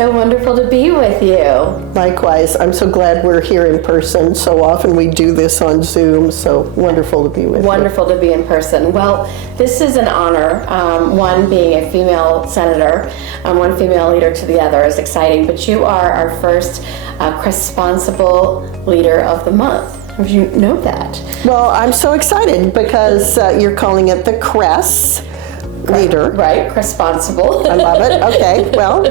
so wonderful to be with you. Likewise, I'm so glad we're here in person. So often we do this on Zoom, so wonderful to be with you. Wonderful to be in person. Well, this is an honor. One, being a female senator, one female leader to the other is exciting, but you are our first CRESponsible Leader of the Month. Did you know that? Well, I'm so excited because you're calling it the CRES Leader. Right, CRESponsible. I love it. Okay, well,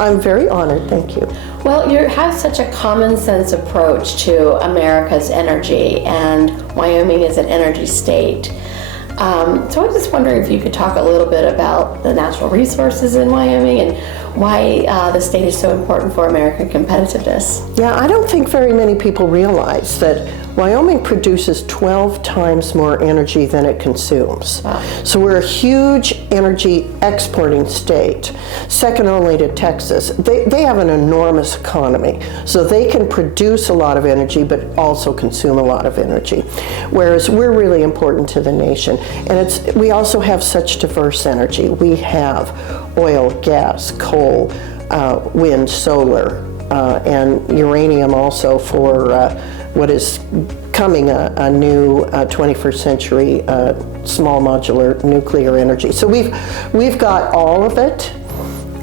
I'm very honored. Thank you. Well, you have such a common sense approach to America's energy, and Wyoming is an energy state. So I was just wondering if you could talk a little bit about the natural resources in Wyoming and why the state is so important for American competitiveness. Yeah, I don't think very many people realize that Wyoming produces 12 times more energy than it consumes. Wow. So we're a huge energy exporting state, second only to Texas. They have an enormous economy, so they can produce a lot of energy but also consume a lot of energy, whereas we're really important to the nation. And we also have such diverse energy. We have oil, gas, coal, wind, solar, and uranium also for what is coming a new 21st century small modular nuclear energy. So we've got all of it,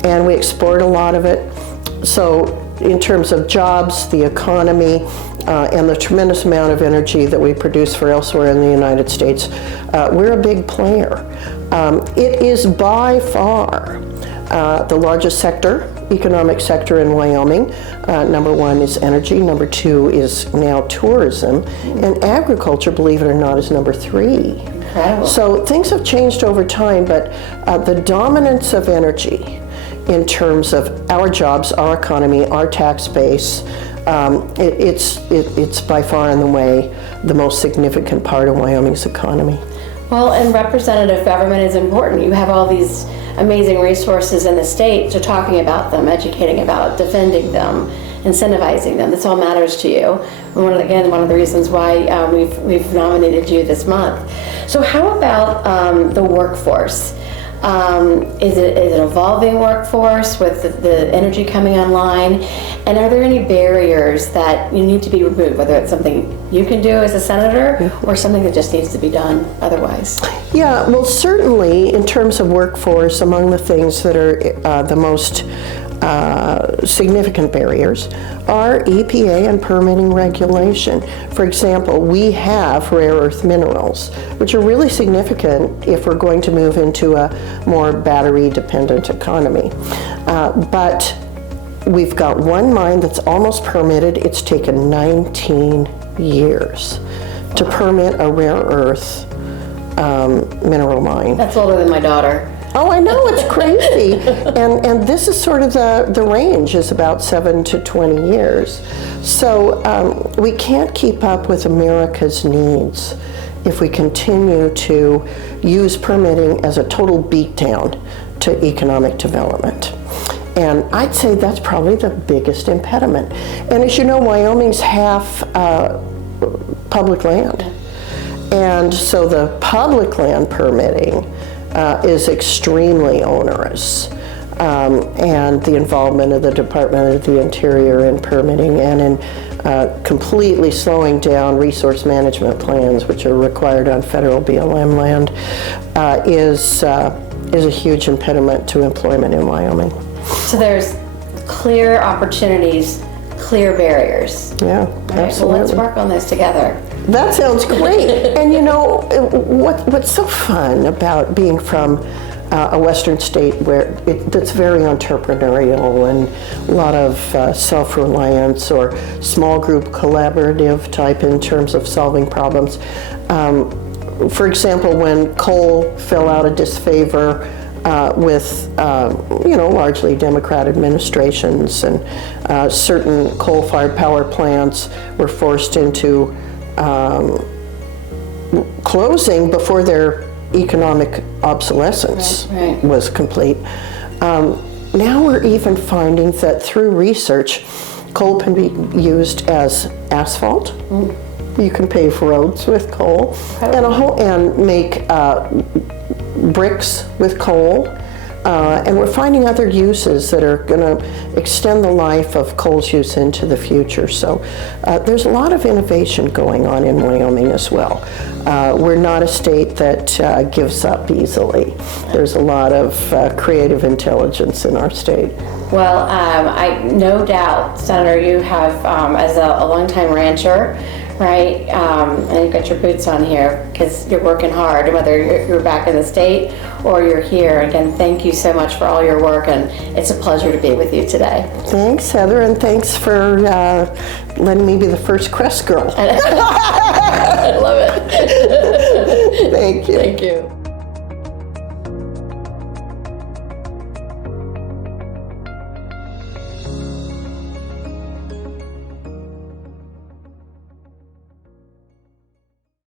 and we export a lot of it. So in terms of jobs, the economy, and the tremendous amount of energy that we produce for elsewhere in the United States, we're a big player. It is by far the largest economic sector in Wyoming. Number one is energy, number two is now tourism, and agriculture, believe it or not, is number three. Incredible. So things have changed over time, but the dominance of energy in terms of our jobs, our economy, our tax base, it's by far and away the most significant part of Wyoming's economy. Well, and representative government is important. You have all these amazing resources in the state, so talking about them, educating about, defending them, incentivizing them, this all matters to you. And one of the reasons why we've nominated you this month. So how about the workforce? Is it an evolving workforce with the energy coming online? And are there any barriers that you need to be removed, whether it's something you can do as a senator or something that just needs to be done otherwise? Yeah, well, certainly in terms of workforce, among the things that are the most significant barriers are EPA and permitting regulation. For example, we have rare earth minerals, which are really significant if we're going to move into a more battery-dependent economy. But we've got one mine that's almost permitted. It's taken 19 years to permit a rare earth mineral mine. That's older than my daughter. Oh, I know, it's crazy. and this is sort of the range is about 7 to 20 years. So we can't keep up with America's needs if we continue to use permitting as a total beatdown to economic development. And I'd say that's probably the biggest impediment. And as you know, Wyoming's half public land. And so the public land permitting is extremely onerous, and the involvement of the Department of the Interior in permitting and in completely slowing down resource management plans, which are required on federal BLM land, is a huge impediment to employment in Wyoming. So there's clear opportunities, clear barriers. Yeah, Right, absolutely. well, let's work on this together. That sounds great. And you know, what's so fun about being from a Western state that's very entrepreneurial and a lot of self-reliance or small group collaborative type in terms of solving problems. For example, when coal fell out of disfavor with largely Democrat administrations, and certain coal-fired power plants were forced into closing before their economic obsolescence was complete. Now we're even finding that through research, coal can be used as asphalt. You can pave roads with coal, and make bricks with coal. And we're finding other uses that are going to extend the life of coal's use into the future. So there's a lot of innovation going on in Wyoming as well. We're not a state that gives up easily. There's a lot of creative intelligence in our state. Well, I no doubt, Senator, you have, as a longtime rancher, right, and you've got your boots on here because you're working hard, whether you're back in the state or you're here. Again, thank you so much for all your work, and it's a pleasure to be with you today. Thanks, Heather, and thanks for letting me be the first Crest girl. I love it. Thank you. Thank you.